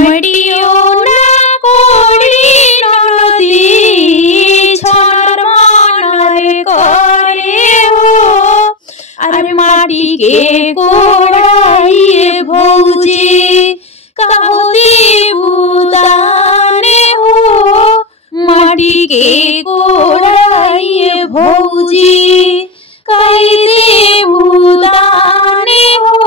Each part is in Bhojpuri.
मडियो ना कोड़ी नदी छनर मनरे करे हो। अरे माटी के कोड़ाई भौजी कहती बुदाने हो। माटी के कोड़ाई भौजी कहती बुदाने हो।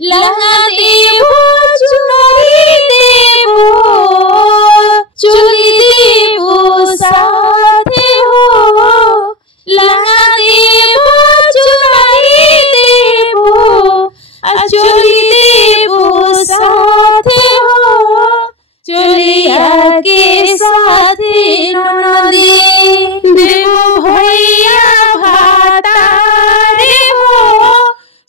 लगा देवो चुनरी देवो चुली देवो साथे हो। लगा देवो चुनरी देवो चुली देवो साथे हो। चुलिया के साथे ननदी देवो भैया भातारे हो।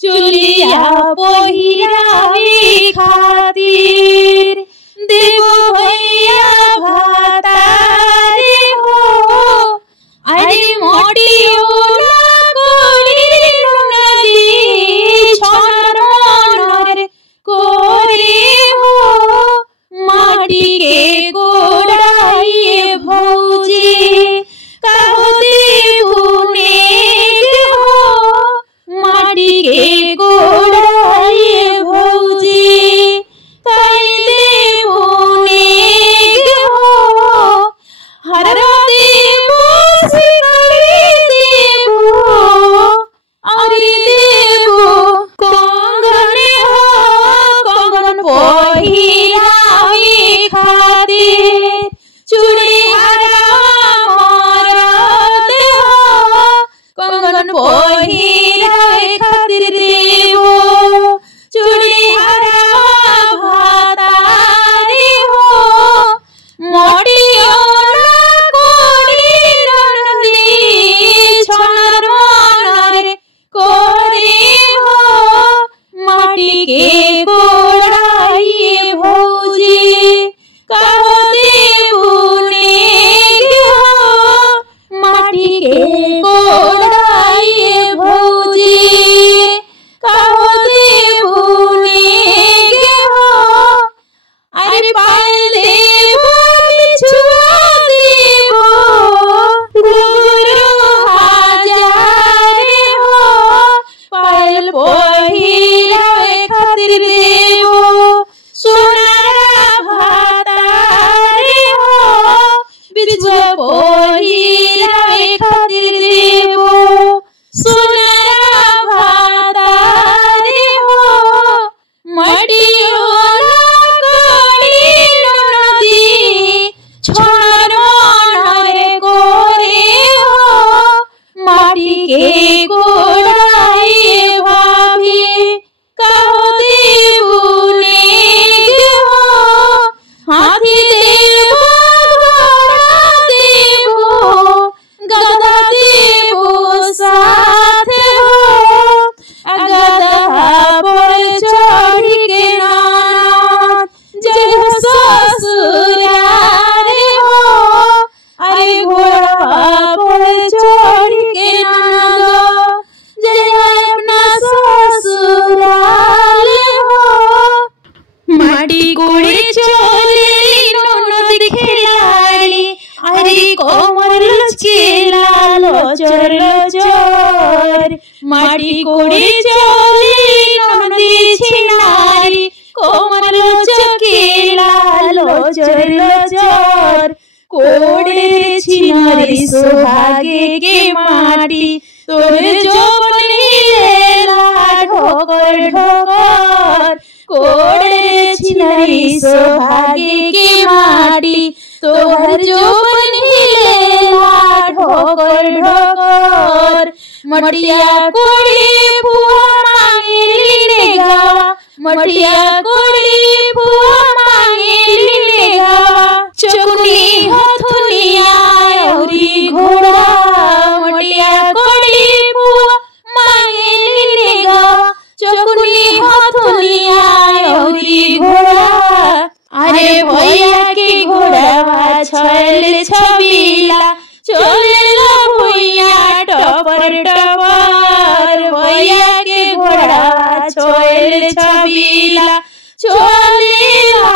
चुलिया पहिरावे खातिर देवो भैया भातारे हो। अरे मडियो ना कोड़ी नदी छनर मनरे करे हो। माटी के कोड़ाई भौजी कहती बुने हो। माटी के कोड़ाई भौजी कहती बुने हो। हर देवो सिकड़ी देवो अरे देवो कंगन हो। कंगन पहिरावे खातिर चूड़िहारा मरद हो। कंगन पहिरावे खातिर देवो चूड़िहारा भातारे हो। मडियो ना कोड़ी नदी छनर मनरे करे हो। माटी के कोड़ाई भौजी कहती बुने हो। माटी के कोड़ाई भौजी कहती बुने हो। अरे पायल देवो बिछुआ देवो गुरु हजारे हो। पायल पहिरावे खातिर देवो सोनारा भातारे हो। बिछुआ पहिरावे खातिर देवो सोनारा भातारे हो। मडियो ना कोड़ी नदी छनर मनरे करे हो। माटी के कोड़ाई भाभी कहती बुने हो। हाथी देवो घोड़ा देवो गधा देवो साथे हो। गधा पर चढ़ी के ननद जय ससुरारे हो। अरे घोड़ा पर चढ़ी के ननद जय अपना ससुराले हो। माटी कोड़ी चोली ननद खिलाड़ी अरे कोमर लचकेला लोचर लोचर। माटी कोड़ी चोली ननदी छिनारी कोमर लचकेला लोचर लोचर। कोड़े छिनारी सोहागे के माटी तोरे जोबन हिलेला ढोकर ढोकर। कोड़े छिनारी सोहागे के माटी तोहर जोबन हिलेला ढोकर ढोकर। मटिया कोड़ी फुआ मांगेली नेगा। मटिया कोड़ी फुआ मांगेली नेगा। चकुनी हथुनिया औरी घोड़ा। मटिया कोड़ी फुआ मांगेली नेगा। चकुनी हथुनिया औरी घोड़ा। अरे भैया के घोड़ा छैल छबीला चलेला भुइया टपर टपर। भैया के घोड़ा छैल छबीला चलेला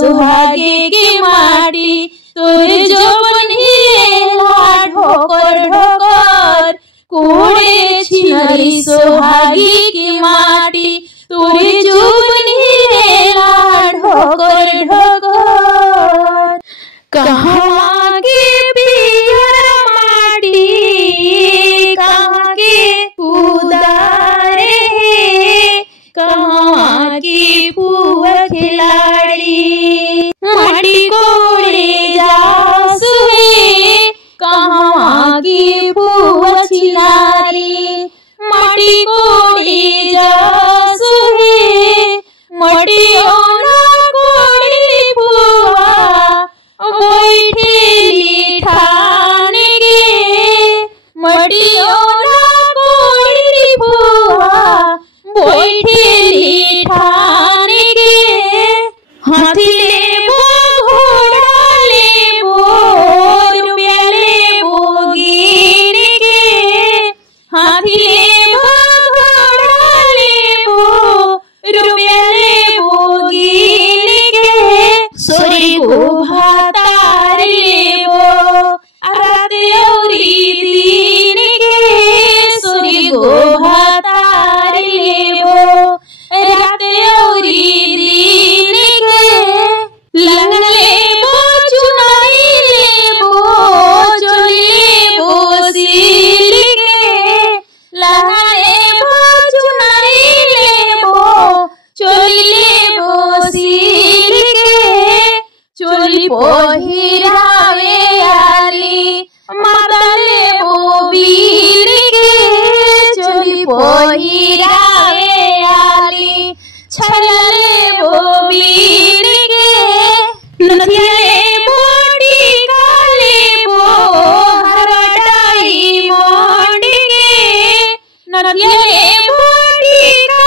सुहागे के माटी तोर जवन हिलेला ढोकर ढोकर कोड़े छिनरी सुहागी की माटी तोर जवन हिलेला ढोकर ढोकर कहाँ के पियर माटी कहाँ के उदारे कहाँ की पुआ खिलाड़ी माटी कोड़े जासु है कहाँ की पुआ छिनारी माटी कोड़े जासु है मटियो ना कोड़ी पुआ बैठेली ठान गे मटियो ना कोड़ी पुआ बैठेली ठान गे हाथी लेबो घोड़ा लेबो रुपया लेबो गिर के हाथी लेबो घोड़ा लेबो रुपया लेबो गिर के सोरी को भातार लेबो रात औरी दिन के सोरी को भातार लेबो रात औरी दिन के लंगन लेबो चुनाई लेबो चोली लेबो सिल के लंगन लेबो चुनाई लेबो चोली लेबो सिल के चोली पहिरावे आली माता लेबो बीर के चोली पहिरावे आली छला लेबो बीर के नथिया लेबो टीका लेबो हरडाई मोंडी के नथिया लेबो टीका